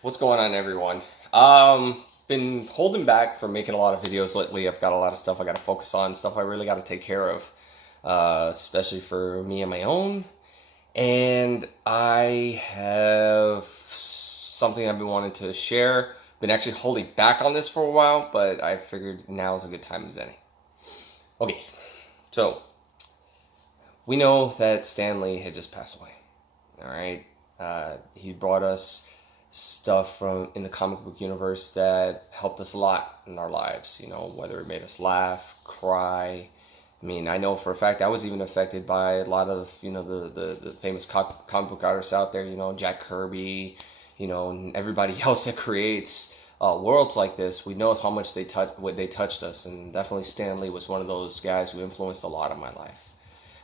What's going on, everyone? Been holding back from making a lot of videos lately. I've got a lot of stuff I got to focus on, stuff I really got to take care of, especially for me and my own. And I have something I've been wanting to share. Been actually holding back on this for a while, but I figured now is a good time as any. Okay, so we know that Stan Lee had just passed away. All right, he brought us stuff from in the comic book universe that helped us a lot in our lives. You know, whether it made us laugh, cry. I mean, I know for a fact I was even affected by a lot of the famous comic book artists out there. You know, Jack Kirby. You know, and everybody else that creates worlds like this. We know how much they touched us, and definitely Stan Lee was one of those guys who influenced a lot of my life.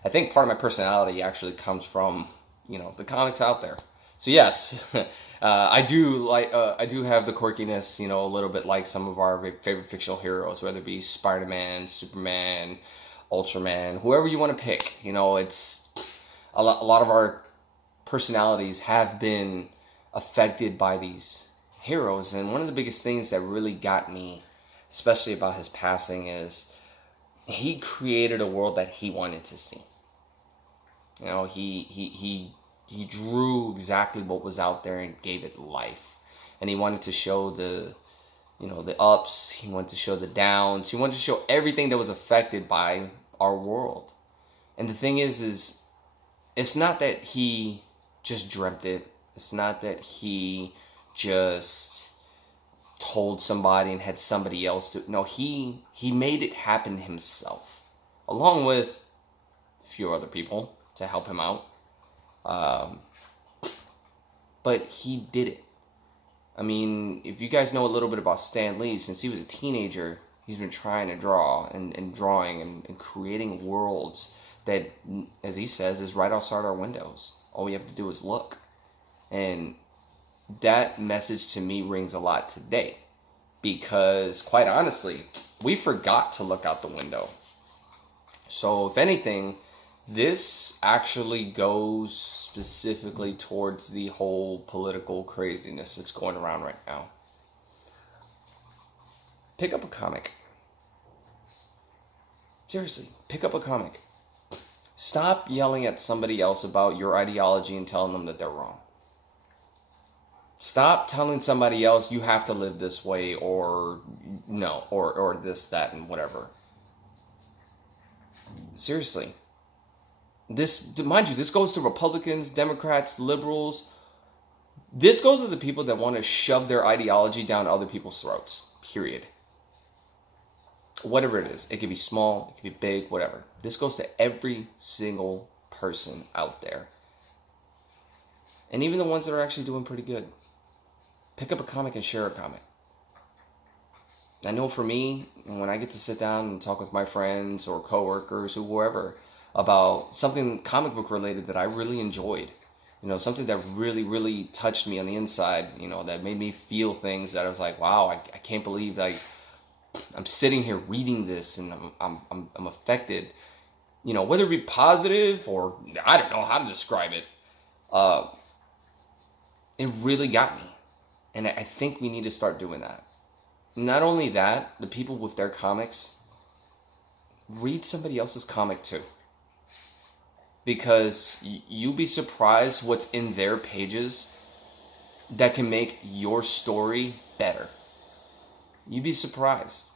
I think part of my personality actually comes from the comics out there. So yes, I do have the quirkiness, a little bit like some of our favorite fictional heroes, whether it be Spider-Man, Superman, Ultraman, whoever you want to pick. It's a lot of our personalities have been affected by these heroes, and one of the biggest things that really got me, especially about his passing, is he created a world that he wanted to see. He drew exactly what was out there and gave it life. And he wanted to show the ups, he wanted to show the downs, he wanted to show everything that was affected by our world. And the thing is it's not that he just dreamt it. It's not that he just told somebody and had somebody else do it. No, he made it happen himself, along with a few other people to help him out. But he did it. I mean, if you guys know a little bit about Stan Lee, since he was a teenager, he's been trying to draw and drawing and creating worlds that, as he says, is right outside our windows. All we have to do is look. And that message to me rings a lot today. Because, quite honestly, we forgot to look out the window. So, if anything, this actually goes specifically towards the whole political craziness that's going around right now. Pick up a comic. Seriously, pick up a comic. Stop yelling at somebody else about your ideology and telling them that they're wrong. Stop telling somebody else you have to live this way or no, or this, that, and whatever. Seriously. This, mind you, this goes to Republicans, Democrats, liberals. This goes to the people that want to shove their ideology down other people's throats. Period. Whatever it is. It could be small, it could be big, whatever. This goes to every single person out there. And even the ones that are actually doing pretty good. Pick up a comic and share a comic. I know for me, when I get to sit down and talk with my friends or coworkers or whoever about something comic book related that I really enjoyed, something that really, really touched me on the inside, that made me feel things that I was like, wow, I can't believe I'm sitting here reading this and I'm affected, whether it be positive or I don't know how to describe it. It really got me. And I think we need to start doing that. Not only that, the people with their comics, read somebody else's comic too. Because you'll be surprised what's in their pages that can make your story better. You'd be surprised.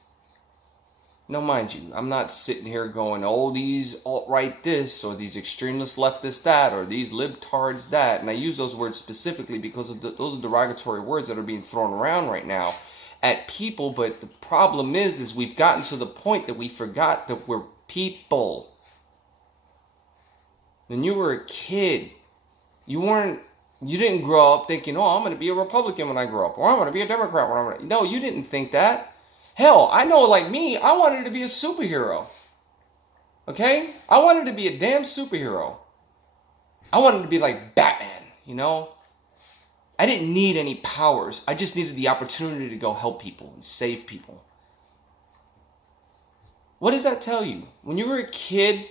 Now, mind you, I'm not sitting here going, oh, these alt-right this, or these extremist leftists that, or these libtards that. And I use those words specifically because of those are derogatory words that are being thrown around right now at people. But the problem is we've gotten to the point that we forgot that we're people. When you were a kid, you didn't grow up thinking, oh, I'm going to be a Republican when I grow up, or I'm going to be a Democrat when I'm going to... No, you didn't think that. Hell, I know, like me, I wanted to be a superhero. Okay? I wanted to be a damn superhero. I wanted to be like Batman, I didn't need any powers. I just needed the opportunity to go help people and save people. What does that tell you? When you were a kid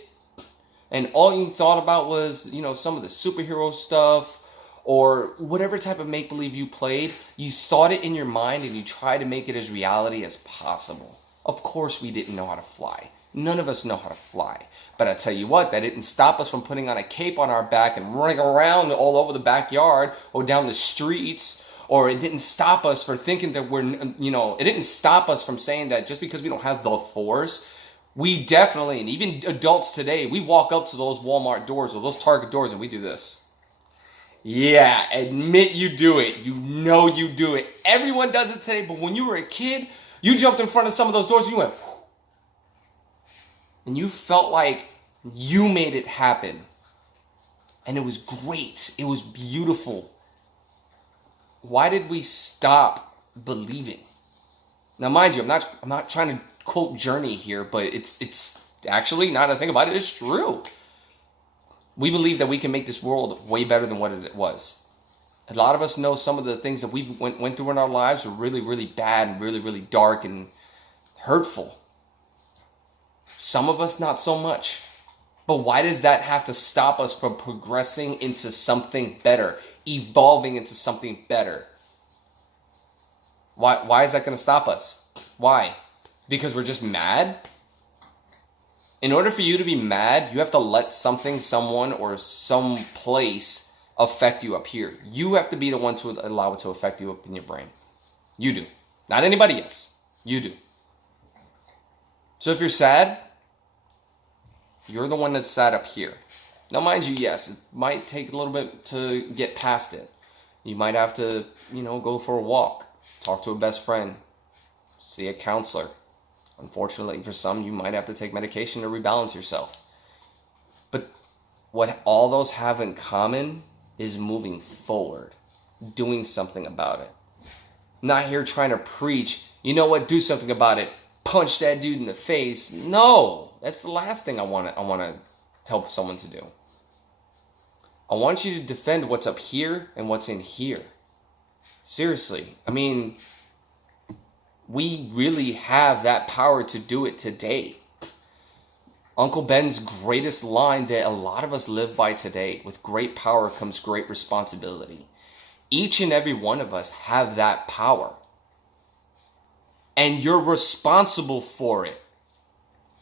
and all you thought about was, some of the superhero stuff, or whatever type of make-believe you played, you thought it in your mind and you tried to make it as reality as possible. Of course we didn't know how to fly. None of us know how to fly. But I tell you what, that didn't stop us from putting on a cape on our back and running around all over the backyard or down the streets. Or it didn't stop us for thinking that it didn't stop us from saying that just because we don't have the force, we definitely, and even adults today, we walk up to those Walmart doors or those Target doors and we do this. Yeah, admit you do it. You know you do it. Everyone does it today, but when you were a kid, you jumped in front of some of those doors and you went, and you felt like you made it happen. And it was great. It was beautiful. Why did we stop believing? Now, mind you, I'm not trying to quote Journey here, but it's actually, now that I think about it, it's true. We believe that we can make this world way better than what it was. A lot of us know some of the things that we went through in our lives were really, really bad and really, really dark and hurtful. Some of us not so much. But why does that have to stop us from progressing into something better, evolving into something better? Why is that going to stop us? Why? Because we're just mad? In order for you to be mad, you have to let something, someone, or some place affect you up here. You have to be the one to allow it to affect you up in your brain. You do. Not anybody else. You do. So if you're sad, you're the one that's sad up here. Now, mind you, yes, it might take a little bit to get past it. You might have to, go for a walk, talk to a best friend, see a counselor. Unfortunately, for some, you might have to take medication to rebalance yourself. But what all those have in common is moving forward, doing something about it. I'm not here trying to preach, you know what, do something about it, punch that dude in the face. No, that's the last thing I want to tell someone to do. I want you to defend what's up here and what's in here. Seriously, we really have that power to do it today. Uncle Ben's greatest line that a lot of us live by today: with great power comes great responsibility. Each and every one of us have that power. And you're responsible for it.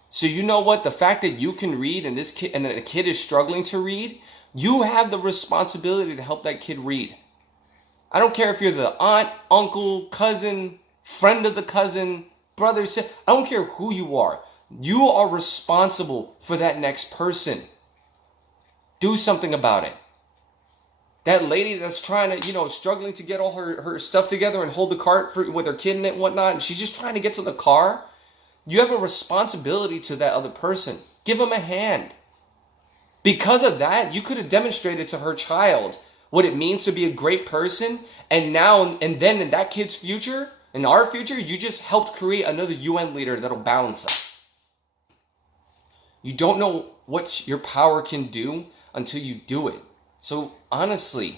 So you know what? The fact that you can read and a kid is struggling to read, you have the responsibility to help that kid read. I don't care if you're the aunt, uncle, cousin, friend of the cousin, brother, sister. I don't care who you are. You are responsible for that next person. Do something about it. That lady that's trying to, struggling to get all her stuff together and hold the cart with her kid in it and whatnot, and she's just trying to get to the car. You have a responsibility to that other person. Give them a hand. Because of that, you could have demonstrated to her child what it means to be a great person. And now, and then in that kid's future, in our future, you just helped create another UN leader that'll balance us. You don't know what your power can do until you do it. So honestly,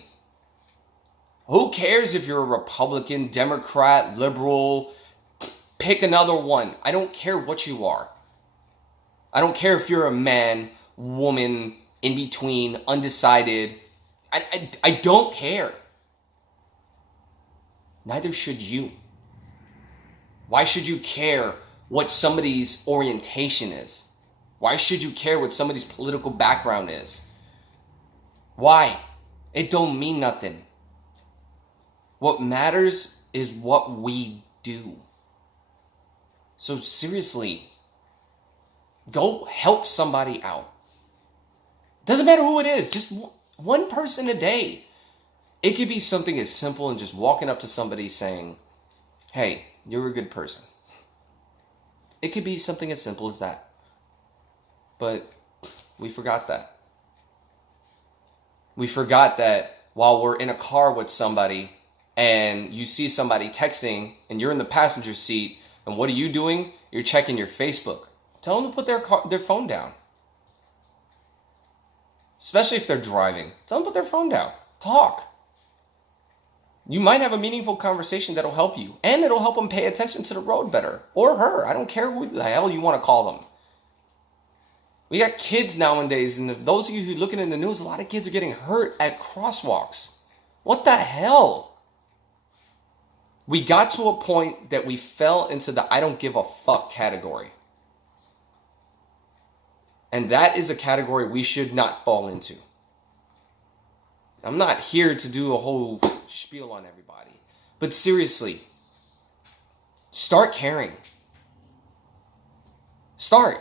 who cares if you're a Republican, Democrat, liberal? Pick another one. I don't care what you are. I don't care if you're a man, woman, in between, undecided. I don't care. Neither should you. Why should you care what somebody's orientation is? Why should you care what somebody's political background is? Why? It don't mean nothing. What matters is what we do. So seriously, go help somebody out. Doesn't matter who it is, just one person a day. It could be something as simple as just walking up to somebody saying, hey, you're a good person. It could be something as simple as that. But we forgot that. We forgot that while we're in a car with somebody and you see somebody texting and you're in the passenger seat, and what are you doing? You're checking your Facebook. Tell them to put their phone down. Especially if they're driving. Tell them to put their phone down. Talk. You might have a meaningful conversation that'll help you. And it'll help them pay attention to the road better. Or her. I don't care who the hell you want to call them. We got kids nowadays, and those of you who are looking in the news, a lot of kids are getting hurt at crosswalks. What the hell? We got to a point that we fell into the I don't give a fuck category. And that is a category we should not fall into. I'm not here to do a whole spiel on everybody. But seriously, start caring. Start.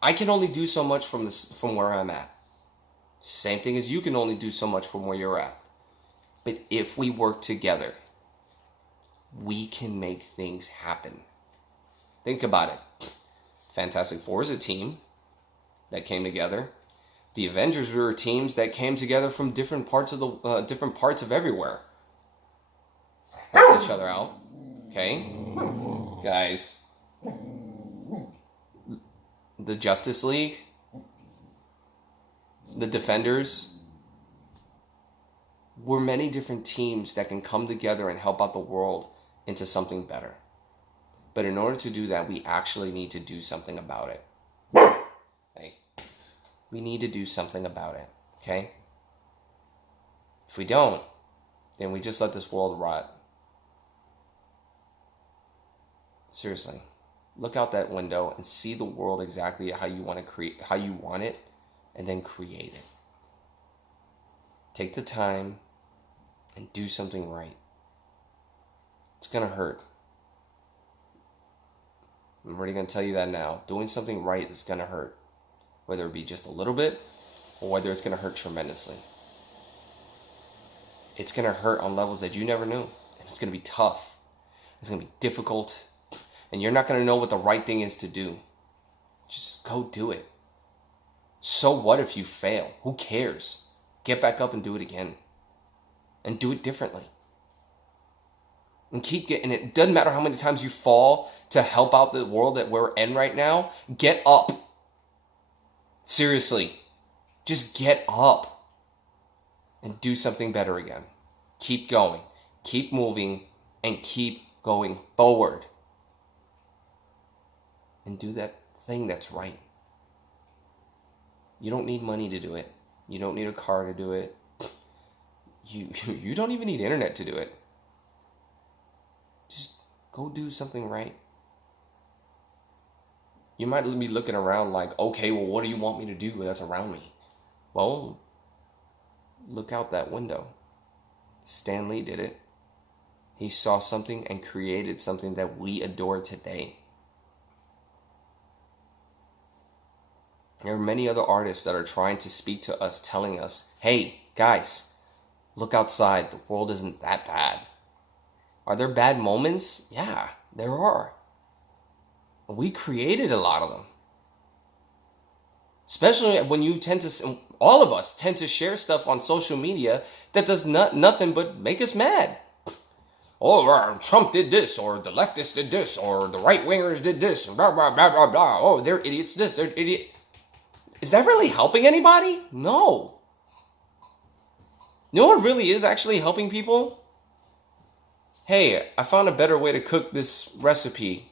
I can only do so much from where I'm at. Same thing as you can only do so much from where you're at. But if we work together, we can make things happen. Think about it. Fantastic Four is a team that came together. The Avengers were teams that came together from different parts of everywhere. Help each other out. Okay? Guys. The Justice League. The Defenders. We're many different teams that can come together and help out the world into something better. But in order to do that, we actually need to do something about it. Okay? We need to do something about it. Okay? If we don't, then we just let this world rot. Seriously. Look out that window and see the world exactly how you want it, and then create it. Take the time and do something right. It's going to hurt. I'm already going to tell you that now. Doing something right is going to hurt. Whether it be just a little bit, or whether it's going to hurt tremendously. It's going to hurt on levels that you never knew. And it's going to be tough. It's going to be difficult. And you're not going to know what the right thing is to do. Just go do it. So what if you fail? Who cares? Get back up and do it again. And do it differently. And keep getting it. Doesn't matter how many times you fall to help out the world that we're in right now. Get up. Seriously. Just get up. And do something better again. Keep going. Keep moving. And keep going forward. And do that thing that's right. You don't need money to do it. You don't need a car to do it. You don't even need internet to do it. Just go do something right. You might be looking around like, okay, well, what do you want me to do that's around me? Well, look out that window. Stan Lee did it. He saw something and created something that we adore today. There are many other artists that are trying to speak to us, telling us, hey, guys, look outside. The world isn't that bad. Are there bad moments? Yeah, there are. We created a lot of them. Especially when you all of us tend to share stuff on social media that does nothing but make us mad. Oh, Trump did this, or the leftists did this, or the right-wingers did this, and blah, blah, blah, blah, blah. Oh, they're idiots this, they're idiot. Is that really helping anybody? No. You know what really is actually helping people? Hey, I found a better way to cook this recipe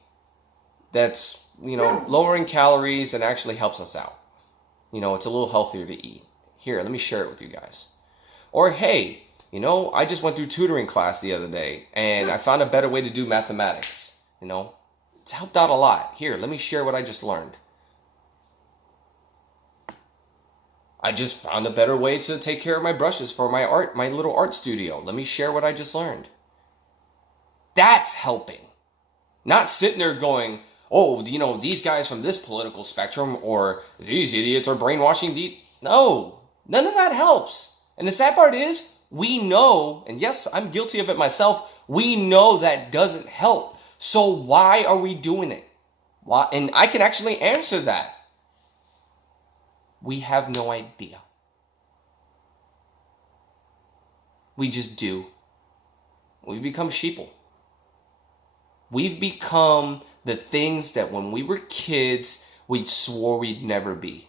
that's, lowering calories and actually helps us out. It's a little healthier to eat. Here, let me share it with you guys. Or, hey, I just went through tutoring class the other day and I found a better way to do mathematics. It's helped out a lot. Here, let me share what I just learned. I just found a better way to take care of my brushes for my little art studio. Let me share what I just learned. That's helping. Not sitting there going, oh, these guys from this political spectrum or these idiots are brainwashing these. No, none of that helps. And the sad part is, we know, and yes, I'm guilty of it myself, we know that doesn't help. So why are we doing it? Why? And I can actually answer that. We have no idea. We just do. We've become sheeple. We've become the things that when we were kids, we swore we'd never be.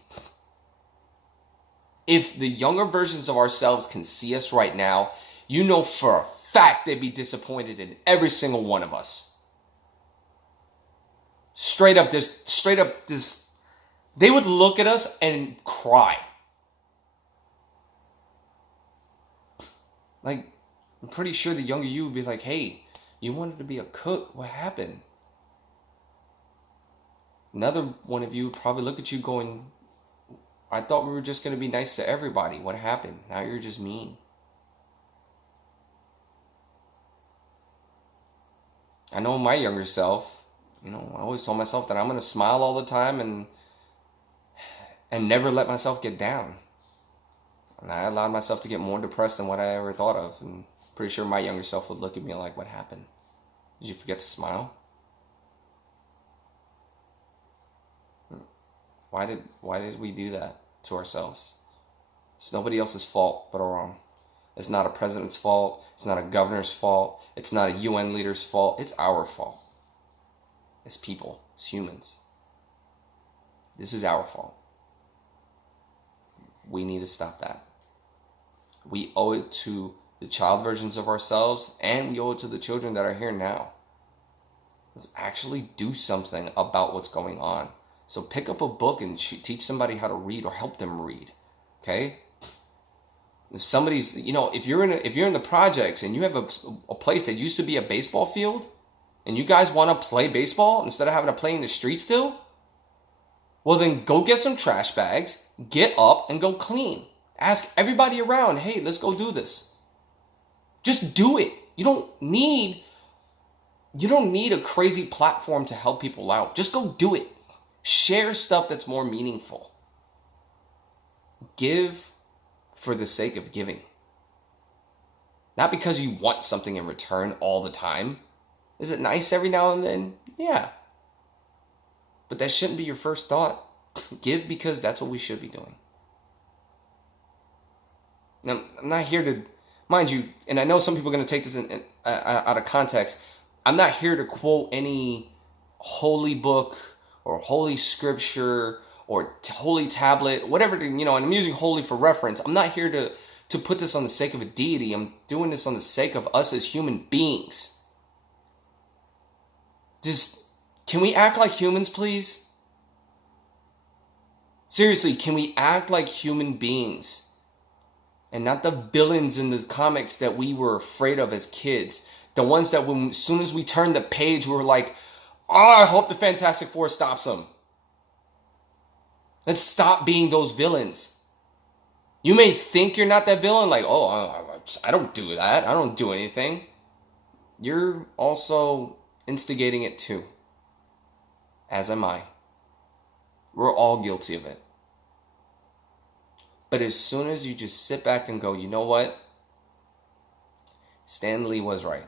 If the younger versions of ourselves can see us right now, you know for a fact they'd be disappointed in every single one of us. Straight up this, they would look at us and cry. Like, I'm pretty sure the younger you would be like, hey, you wanted to be a cook. What happened? Another one of you would probably look at you going, I thought we were just going to be nice to everybody. What happened? Now you're just mean. I know my younger self, I always told myself that I'm going to smile all the time and never let myself get down. And I allowed myself to get more depressed than what I ever thought of. And pretty sure my younger self would look at me like, what happened? Did you forget to smile? Why did we do that to ourselves? It's nobody else's fault but our own. It's not a president's fault. It's not a governor's fault. It's not a UN leader's fault. It's our fault. It's people. It's humans. This is our fault. We need to stop that. We owe it to the child versions of ourselves, and we owe it to the children that are here now. Let's actually do something about what's going on. So pick up a book and teach somebody how to read or help them read. Okay? If somebody's, if you're in the projects and you have a place that used to be a baseball field, and you guys want to play baseball instead of having to play in the street still, well then go get some trash bags, get up and go clean. Ask everybody around, hey, let's go do this. Just do it. You don't need a crazy platform to help people out. Just go do it. Share stuff that's more meaningful. Give for the sake of giving. Not because you want something in return all the time. Is it nice every now and then? Yeah. But that shouldn't be your first thought. Give because that's what we should be doing. Now, I'm not here to, mind you, and I know some people are going to take this out of context. I'm not here to quote any holy book or holy scripture or holy tablet, whatever, and I'm using holy for reference. I'm not here to put this on the sake of a deity. I'm doing this on the sake of us as human beings. Can we act like humans, please? Seriously, can we act like human beings? And not the villains in the comics that we were afraid of as kids. The ones that as soon as we turned the page, we were like, oh, I hope the Fantastic Four stops them. Let's stop being those villains. You may think you're not that villain, like, oh, I don't do that. I don't do anything. You're also instigating it too. As am I. We're all guilty of it. But as soon as you just sit back and go, you know what? Stan Lee was right.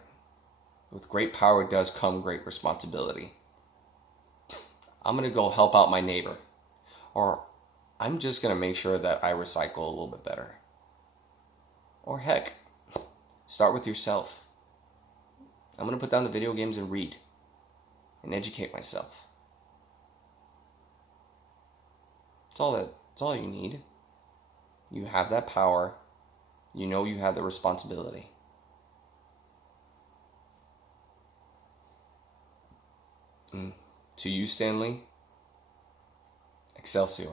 With great power does come great responsibility. I'm going to go help out my neighbor. Or I'm just going to make sure that I recycle a little bit better. Or heck, start with yourself. I'm going to put down the video games and read. And educate myself. That's all you need. You have that power. You know you have the responsibility. To you, Stan Lee, Excelsior.